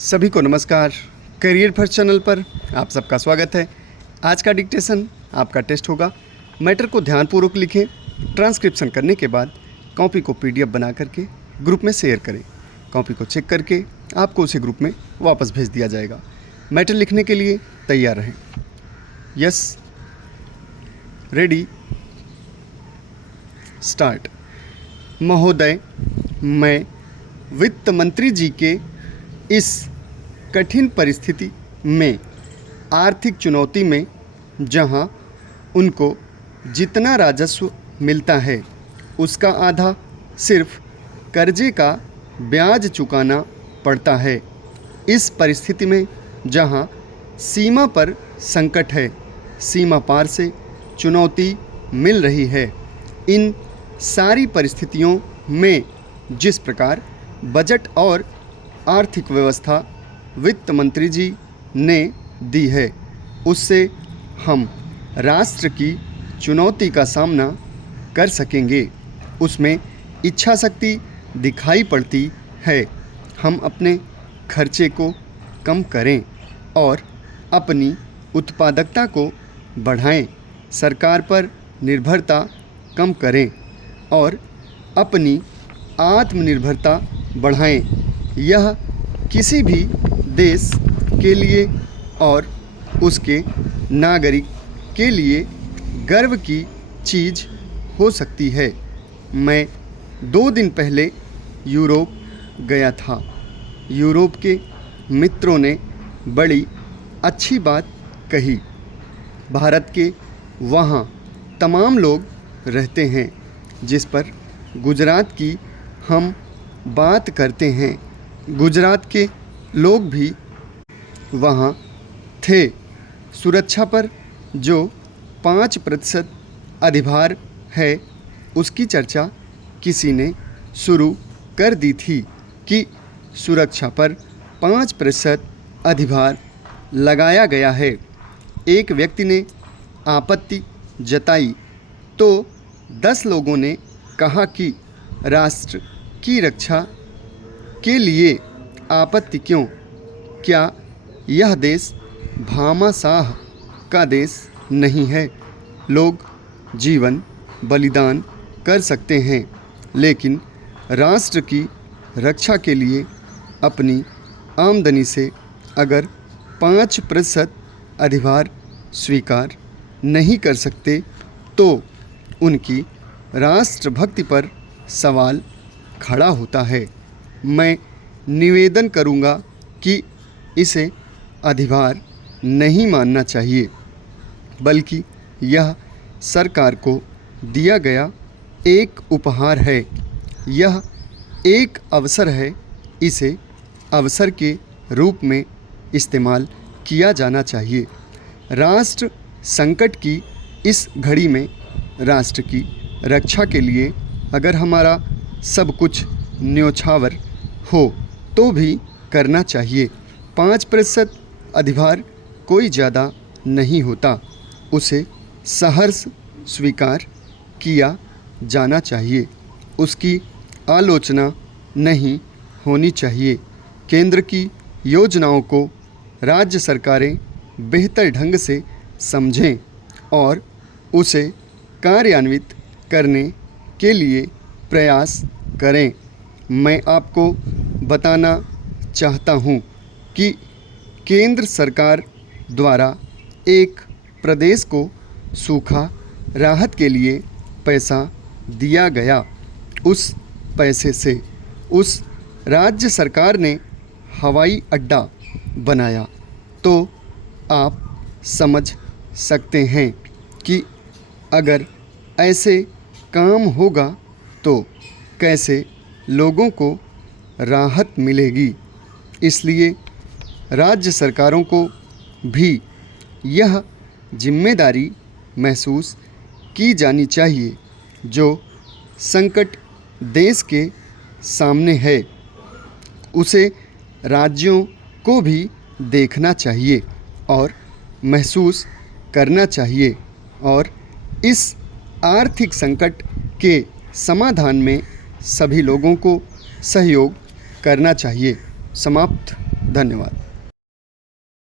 सभी को नमस्कार। करियर फर्स्ट चैनल पर आप सबका स्वागत है। आज का डिक्टेशन आपका टेस्ट होगा। मैटर को ध्यानपूर्वक लिखें। ट्रांसक्रिप्शन करने के बाद कॉपी को पीडीएफ बना करके ग्रुप में शेयर करें। कॉपी को चेक करके आपको उसी ग्रुप में वापस भेज दिया जाएगा। मैटर लिखने के लिए तैयार रहें। Yes, ready, start. महोदय, मैं वित्त मंत्री जी के इस कठिन परिस्थिति में, आर्थिक चुनौती में, जहां उनको जितना राजस्व मिलता है उसका आधा सिर्फ कर्जे का ब्याज चुकाना पड़ता है, इस परिस्थिति में जहां सीमा पर संकट है, सीमा पार से चुनौती मिल रही है, इन सारी परिस्थितियों में जिस प्रकार बजट और आर्थिक व्यवस्था वित्त मंत्री जी ने दी है, उससे हम राष्ट्र की चुनौती का सामना कर सकेंगे। उसमें इच्छा शक्ति दिखाई पड़ती है। हम अपने खर्चे को कम करें और अपनी उत्पादकता को बढ़ाएं, सरकार पर निर्भरता कम करें और अपनी आत्मनिर्भरता बढ़ाएं। यह किसी भी देश के लिए और उसके नागरिक के लिए गर्व की चीज़ हो सकती है। मैं 2 दिन पहले यूरोप गया था। यूरोप के मित्रों ने बड़ी अच्छी बात कही। भारत के वहाँ तमाम लोग रहते हैं, जिस पर गुजरात की हम बात करते हैं। गुजरात के लोग भी वहाँ थे। सुरक्षा पर जो 5% अधिभार है, उसकी चर्चा किसी ने शुरू कर दी थी कि सुरक्षा पर 5% अधिभार लगाया गया है। एक व्यक्ति ने आपत्ति जताई तो 10 लोगों ने कहा कि राष्ट्र की रक्षा के लिए आपत्ति क्यों? क्या यह देश भामाशाह का देश नहीं है? लोग जीवन बलिदान कर सकते हैं, लेकिन राष्ट्र की रक्षा के लिए अपनी आमदनी से अगर 5% अधिभार स्वीकार नहीं कर सकते तो उनकी राष्ट्रभक्ति पर सवाल खड़ा होता है। मैं निवेदन करूंगा कि इसे अधिभार नहीं मानना चाहिए, बल्कि यह सरकार को दिया गया एक उपहार है। यह एक अवसर है। इसे अवसर के रूप में इस्तेमाल किया जाना चाहिए। राष्ट्र संकट की इस घड़ी में राष्ट्र की रक्षा के लिए अगर हमारा सब कुछ न्योछावर हो तो भी करना चाहिए। 5% अधिभार कोई ज़्यादा नहीं होता, उसे सहर्ष स्वीकार किया जाना चाहिए। उसकी आलोचना नहीं होनी चाहिए। केंद्र की योजनाओं को राज्य सरकारें बेहतर ढंग से समझें और उसे कार्यान्वित करने के लिए प्रयास करें। मैं आपको बताना चाहता हूँ कि केंद्र सरकार द्वारा एक प्रदेश को सूखा राहत के लिए पैसा दिया गया। उस पैसे से उस राज्य सरकार ने हवाई अड्डा बनाया। तो आप समझ सकते हैं कि अगर ऐसे काम होगा तो कैसे लोगों को राहत मिलेगी। इसलिए राज्य सरकारों को भी यह जिम्मेदारी महसूस की जानी चाहिए जो संकट देश के सामने है। उसे राज्यों को भी देखना चाहिए और महसूस करना चाहिए और इस आर्थिक संकट के समाधान में सभी लोगों को सहयोग करना चाहिए। समाप्त। धन्यवाद।